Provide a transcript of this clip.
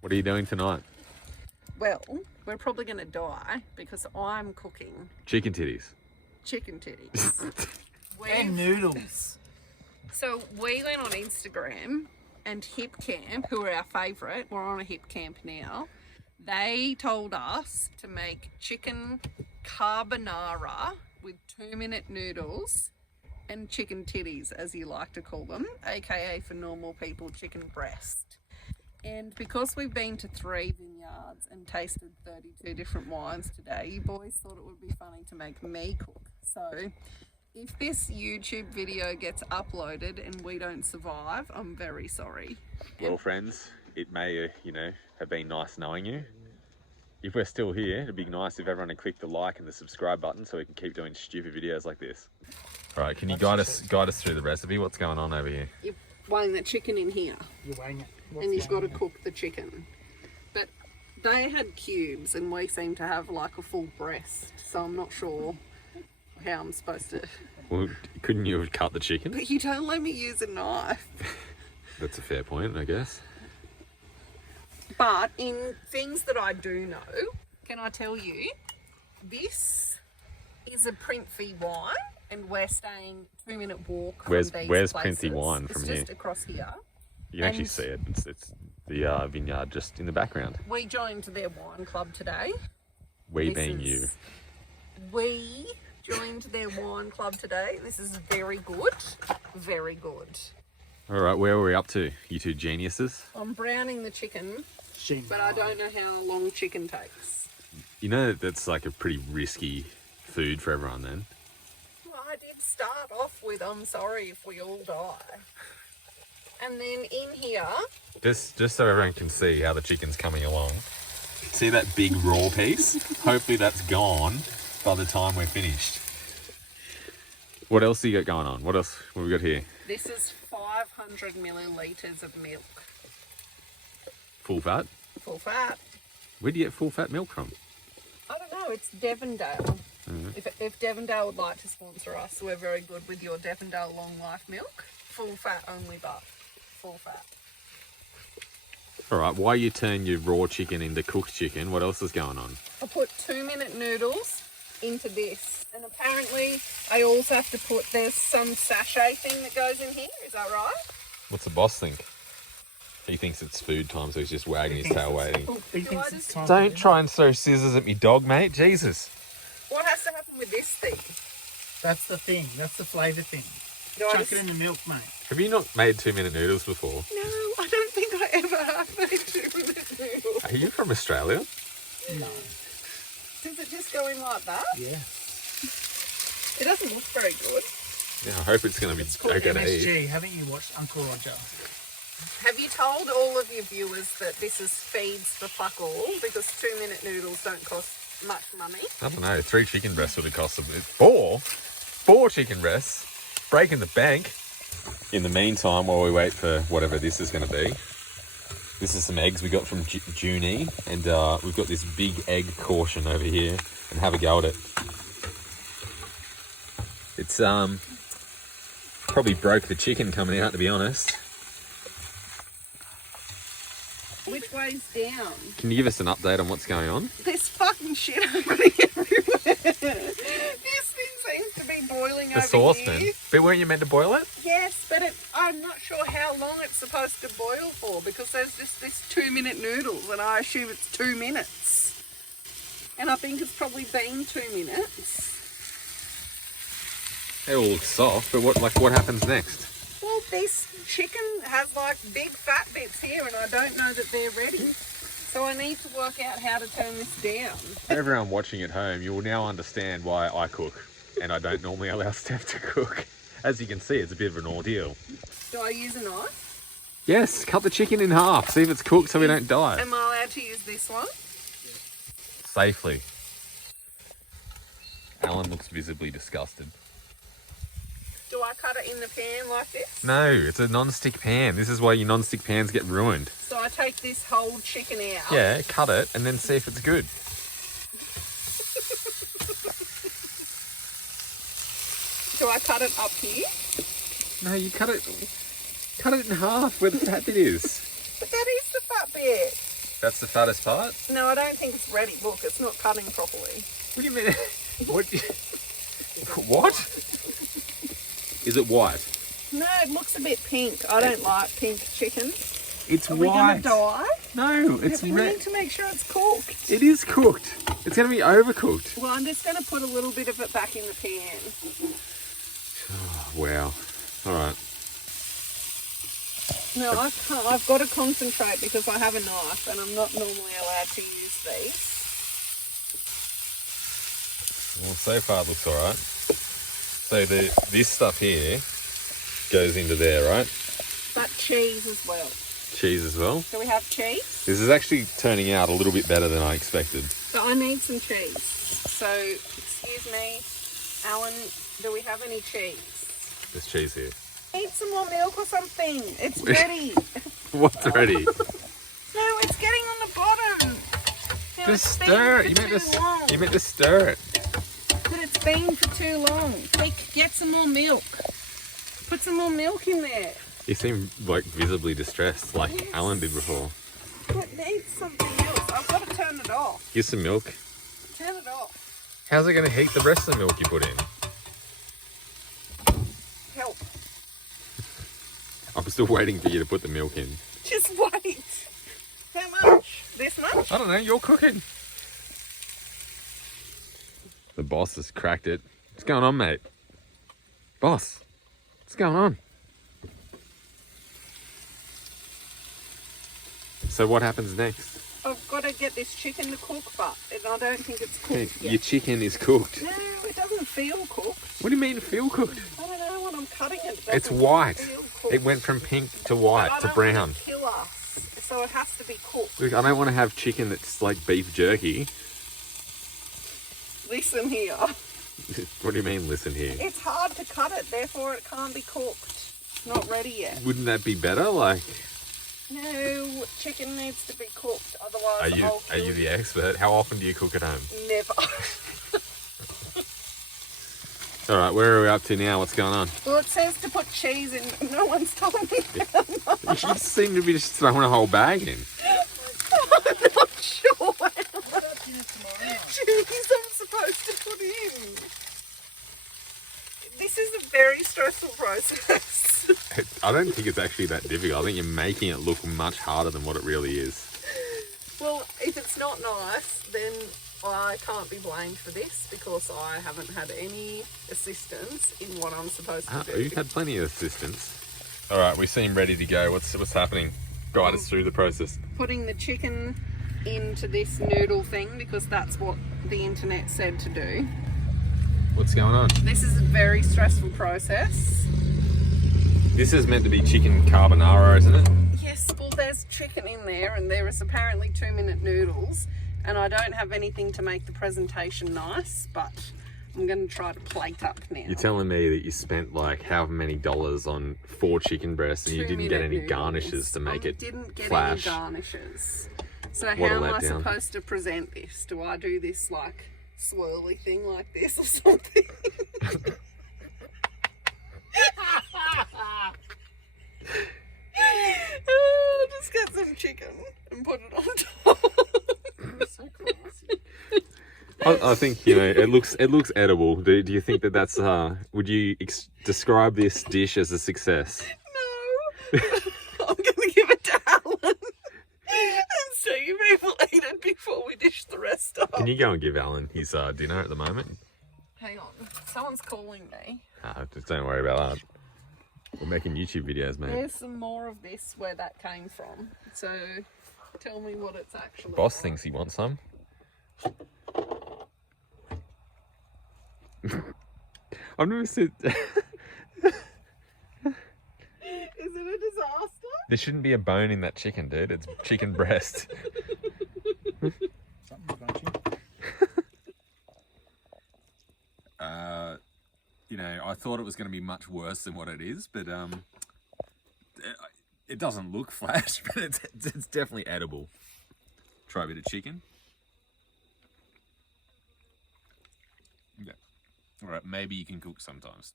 What are you doing tonight? Well, we're probably going to die because I'm cooking Chicken titties. chicken titties. And noodles. So we went on Instagram and Hip Camp, who are our favourite, we're on a Hip Camp now. They told us to make chicken carbonara with 2-minute noodles and chicken titties, as you like to call them, aka for normal people, chicken breast. And because we've been to 3 vineyards and tasted 32 different wines today, you boys thought it would be funny to make me cook. So if this YouTube video gets uploaded and we don't survive, I'm very sorry. Well, friends, it may, have been nice knowing you. If we're still here, it'd be nice if everyone had clicked the like and the subscribe button so we can keep doing stupid videos like this. All right, can you guide us through the recipe? What's going on over here? You're weighing the chicken in here. You're weighing it. And you've got to cook the chicken. But they had cubes and we seem to have like a full breast, so I'm not sure how I'm supposed to... Well, couldn't you have cut the chicken? But you don't let me use a knife. That's a fair point, I guess. But in things that I do know, can I tell you, this is a Princey wine and we're staying 2-minute walk from these Where's places. Princey wine from it's here? Just across here. You can actually see it. It's the vineyard just in the background. We joined their wine club today. We being you. We joined their wine club today. This is very good. Very good. All right, where are we up to, you two geniuses? I'm browning the chicken, but I don't know how long chicken takes. You know that's like a pretty risky food for everyone then. Well, I did start off with, I'm sorry if we all die. And then in here... Just so everyone can see how the chicken's coming along. See that big raw piece? Hopefully that's gone by the time we're finished. What else do you got going on? What else have we got here? This is 500 millilitres of milk. Full fat? Full fat. Where do you get full fat milk from? I don't know, it's Devondale. If Devondale would like to sponsor us, we're very good with your Devondale long life milk. Full fat only, but full fat. All right, while you turn your raw chicken into cooked chicken, what else is going on? I put 2-minute noodles into this. And apparently I also have to put, there's some sachet thing that goes in here, is that right? What's the boss think? He thinks it's food time, so he's just wagging his tail waiting. He thinks it's time. Don't try and throw scissors at me dog, mate. Jesus. What has to happen with this thing? That's the thing. That's the flavour thing. Do I Chuck just- it in the milk, mate. Have you not made 2-minute noodles before? No, I don't think I ever have made 2-minute noodles. Are you from Australia? No. Does it just go in like that? Yeah. It doesn't look very good. Yeah, I hope it's going to be okay to eat. MSG, haven't you watched Uncle Roger? Have you told all of your viewers that this is feeds for fuck all because 2-minute noodles don't cost much money? I don't know, 3 chicken breasts would have cost a bit. 4 chicken breasts, breaking the bank. In the meantime, while we wait for whatever this is going to be, this is some eggs we got from Junie, and we've got this big egg caution over here, and have a go at it. It's probably broke the chicken coming out, to be honest. Which way's down? Can you give us an update on what's going on? There's fucking shit happening everywhere. This thing seems to be boiling The over saucepan. here. But weren't you meant to boil it? Yes, but I'm not sure how long it's supposed to boil for because there's just this 2-minute noodles and I assume it's 2 minutes. And I think it's probably been 2 minutes. It all looks soft, but what happens next? Well, this chicken has like big fat bits here and I don't know that they're ready. So I need to work out how to turn this down. For everyone watching at home, you will now understand why I cook, and I don't normally allow Steph to cook. As you can see, it's a bit of an ordeal. Do I use a knife? Yes, cut the chicken in half, see if it's cooked so we don't die. Am I allowed to use this one? Safely. Alan looks visibly disgusted. Do I cut it in the pan like this? No, it's a non-stick pan. This is why your non-stick pans get ruined. So I take this whole chicken out? Yeah, cut it and then see if it's good. Do I cut it up here? No, you cut it in half where the fat bit is. But that is the fat bit. That's the fattest part? No, I don't think it's ready. Look, it's not cutting properly. What do you mean? What? What? Is it white? No, it looks a bit pink. I don't like pink chicken. It's Are we white. gonna die? No, it's We red. need to make sure it's cooked. It is cooked. It's going to be overcooked. Well, I'm just gonna put a little bit of it back in the pan. Oh, wow. All right. No, I can't. I've got to concentrate because I have a knife and I'm not normally allowed to use these. Well, so far it looks all right. So this stuff here goes into there, right? But cheese as well. Cheese as well. Do we have cheese? This is actually turning out a little bit better than I expected. So I need some cheese. So, excuse me, Alan, do we have any cheese? There's cheese here. Need some more milk or something. It's ready. What's ready? No, it's getting on the bottom. Now, Just it's been stir it. for You too long. meant to stir it. But it's been for too long. Quick, get some more milk. Put some more milk in there. You seem like visibly distressed, like Yes. Alan did before. It needs something else. I've got to turn it off. Here's some milk. Turn it off. How's it going to heat the rest of the milk you put in? Help. I'm still waiting for you to put the milk in. Just wait. How much? This much? I don't know, you're cooking. The boss has cracked it. What's going on, mate? Boss, what's going on? So what happens next? I've got to get this chicken to cook, but I don't think it's cooked Your yet. chicken is cooked. No, it doesn't feel cooked. What do you mean feel cooked? I don't know when I'm cutting it. It's doesn't white. feel cooked. It went from pink to white But I to don't brown. want it to kill us, so it has to be cooked. Look, I don't want to have chicken that's like beef jerky. Listen here. What do you mean, listen here? It's hard to cut it, therefore it can't be cooked. It's not ready yet. Wouldn't that be better? Like, No, chicken needs to be cooked, otherwise I'll are you the expert? How often do you cook at home? Never. All right, where are we up to now? What's going on? Well, it says to put cheese in. No one's told me that. You seem to be just throwing a whole bag in. I'm not sure how much cheese I'm supposed to put in. This is a very stressful process. I don't think it's actually that difficult. I think you're making it look much harder than what it really is. Well, if it's not nice, then I can't be blamed for this because I haven't had any assistance in what I'm supposed to do. You've had plenty of assistance. All right, we seem ready to go. What's happening? Guide us through the process. Putting the chicken into this noodle thing because that's what the internet said to do. What's going on? This is a very stressful process. This is meant to be chicken carbonara, isn't it? Yes, well, there's chicken in there and there is apparently 2-minute noodles, and I don't have anything to make the presentation nice, but I'm going to try to plate up now. You're telling me that you spent like however many dollars on 4 chicken breasts and you didn't get any 2-minute garnishes noodles. to make it didn't get flash? any garnishes. So What a how am I letdown. supposed to present this? Do I do this like swirly thing like this or something? I'll just get some chicken and put it on top. So classy. I think, you know, it looks edible. Do you think that that's would you describe this dish as a success? No. I'm going to give it to Alan and see if he will eat it before we dish the rest up. Can you go and give Alan his dinner at the moment? Hang on. Someone's calling me. Just don't worry about that. We're making YouTube videos, mate. There's some more of this where that came from. So tell me what it's actually Boss like. thinks he wants some. I've never said... Is it a disaster? There shouldn't be a bone in that chicken, dude. It's chicken breast. Something's crunchy. You know, I thought it was going to be much worse than what it is, but it doesn't look flash, but it's definitely edible. Try a bit of chicken. Yeah. All right, maybe you can cook sometimes.